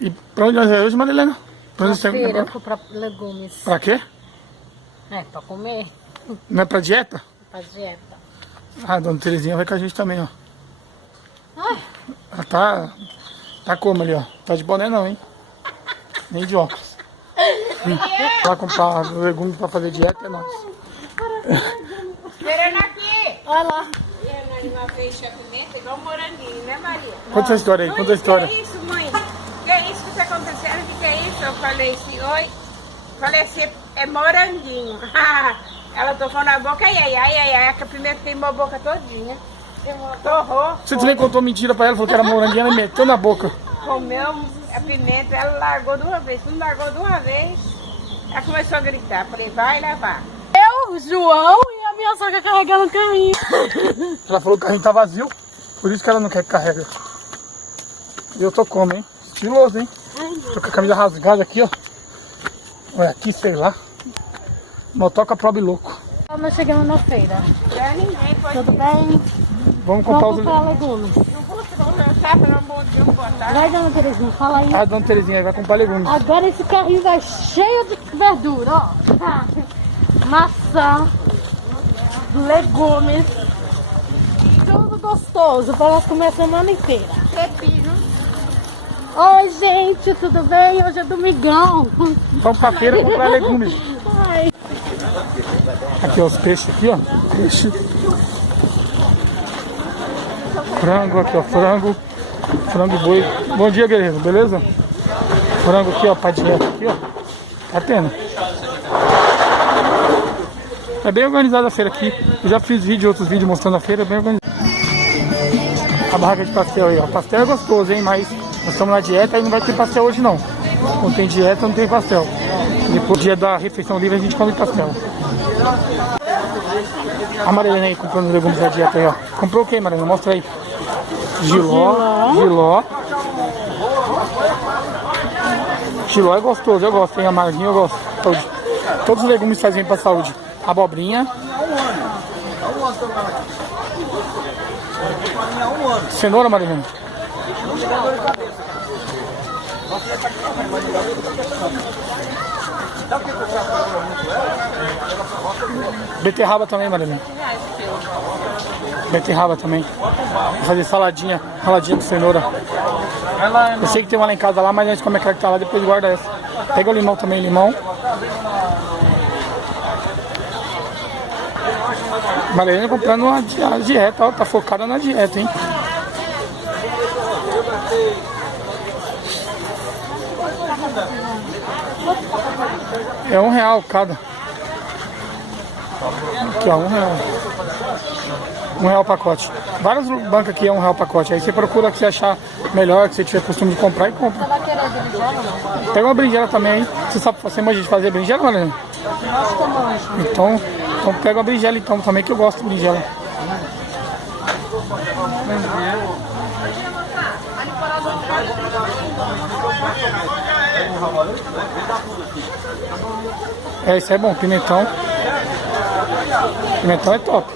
E pra onde nós vamos hoje, Marilena? Pra onde Na você feira, eu comprar legumes. Pra quê? É, pra comer. Não é pra dieta? Pra dieta. Ah, a dona Terezinha vai com a gente também, ó. Ai, Ela tá como ali, ó. Tá de boné não, hein? Nem de óculos. Vai comprar legumes pra fazer dieta, é nóis. Esperando aqui. olha lá. Uma vez a pimenta igual um moranguinho, né, Maria? Conta essa história aí, conta a história. Que é isso, mãe? Que é isso que está acontecendo? O que é isso? Eu falei assim, oi. Falei assim, é moranguinho. Ela tocou na boca, ai, que a pimenta queimou a boca todinha. Torrou. Você também contou mentira pra ela, falou que era moranguinha, ela meteu na boca. Comeu a pimenta, ela largou de uma vez. Quando largou de uma vez, ela começou a gritar. Falei, vai levar. Eu, João e a minha sogra carregando o carrinho. Ela falou que o carrinho tá vazio, por isso que ela não quer que carrega. E eu tô como, hein? Estiloso, hein? Tô com a camisa rasgada aqui, ó. Olha aqui, sei lá. Motoca probe louco. Nós chegamos na feira. Pra ninguém, pode Tudo bem? Vamos comprar Vamos os... comprar legumes. Não vou conversar para um bom dia, boa tarde. Vai, dona Terezinha, fala aí. A dona Terezinha vai comprar legumes. Agora esse carrinho vai cheio de verdura, ó. Maçã, legumes, tudo gostoso para nós comer a semana inteira. Pepino. Oi, gente, tudo bem? Hoje é domingão. Vamos pra feira comprar legumes. Ai. Aqui, ó, os peixes aqui, ó. Peixe. Frango aqui, ó. Frango. Frango e boi. Bom dia, guerreiro. Beleza? Frango aqui, ó. Pra dieta aqui, ó. Tá tendo. É bem organizada a feira aqui. Eu já fiz outros vídeos mostrando a feira. É bem organizada. A barraca de pastel aí, ó. Pastel é gostoso, hein? Mas nós estamos na dieta e não vai ter pastel hoje, não. Não tem dieta, não tem pastel. Depois do dia da refeição livre a gente come pastel. A Marilena aí comprando legumes da dieta aí, ó. Comprou o que, Marilena? Mostra aí. Giló. Giló é gostoso, eu gosto, hein? Amarguinho eu gosto. Todos os legumes fazem bem pra saúde. Abobrinha. Cenoura, Marilena. Beterraba também, Marilena. Beterraba também. Vou fazer saladinha de cenoura. Eu sei que tem uma lá em casa lá, mas a gente come aquela que tá lá, depois guarda essa. Pega o limão também, limão. Marilena comprando uma dieta, ó, tá focada na dieta, hein? É R$1 cada. Aqui, ó, R$1. R$1 o pacote. Várias bancas aqui é R$1 o pacote. Aí você procura o que você achar melhor, que você tiver costume de comprar e compra. Pega uma berinjela também, hein? Você manja de fazer berinjela, Marilena? Então pega uma berinjela então também, que eu gosto de berinjela. É, isso é bom, pimentão. Pimentão é top.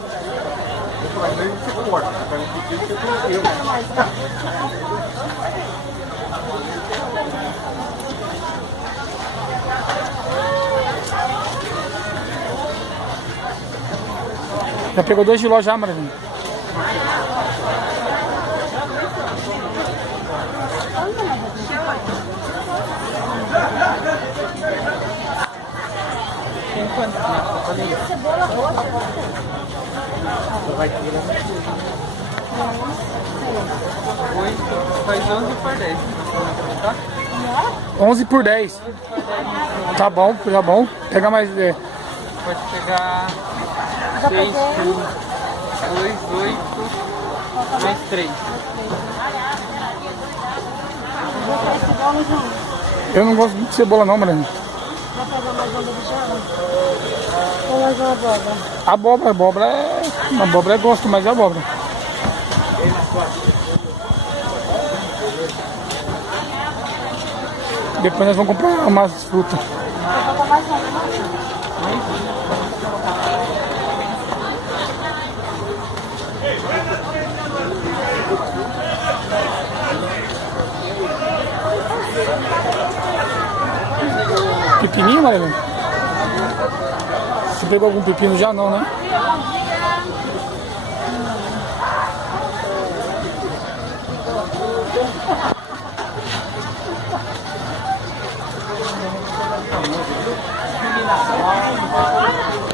Já pegou 2 Giló já, Marilena? Tem quanto? Cebola roxa. Vai tirar. Faz 11 por 10. Tá? 11 por 10. Tá bom, tá bom. Pega mais. Pode pegar 6, 2, 8, mais 3. Eu não gosto muito de cebola não, Marilena. Vai fazer mais uma berinjela? Ou mais uma abóbora? Abóbora é gosto, mas é abóbora. Depois nós vamos comprar umas frutas. pepininho, Marilene? Você pegou algum pepino já? Não, né?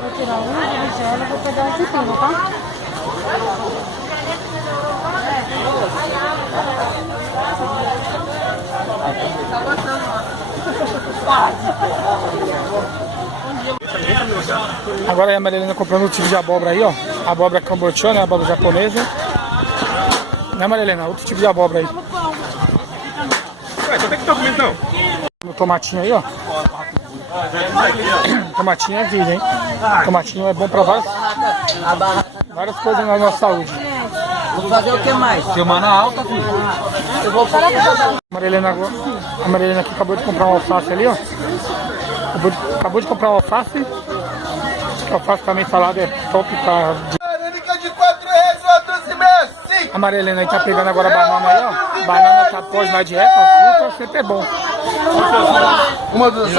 Vou tirar um de berinjela, vou pegar um pepino, tá? Agora a Marilena comprando o tipo de abóbora aí, ó. Abóbora cambotiana, né? Abóbora japonesa. Né, Marilena? Outro tipo de abóbora aí. Ué, só tem que estar comendo então. O tomatinho aí, ó. Tomatinho é vida, hein? Tomatinho é bom pra várias coisas na nossa saúde. Vou fazer o que mais? Filmar na alta, filho. Eu vou parar A Marilena aqui acabou de comprar um alface ali, ó. Acabou de comprar um alface. O alface também salada é top pra... De 4 reais, outros meses. A Marilena aí tá pegando agora a banana aí, ó. Banana tá pós na dieta, a fruta sempre é bom. Uma dos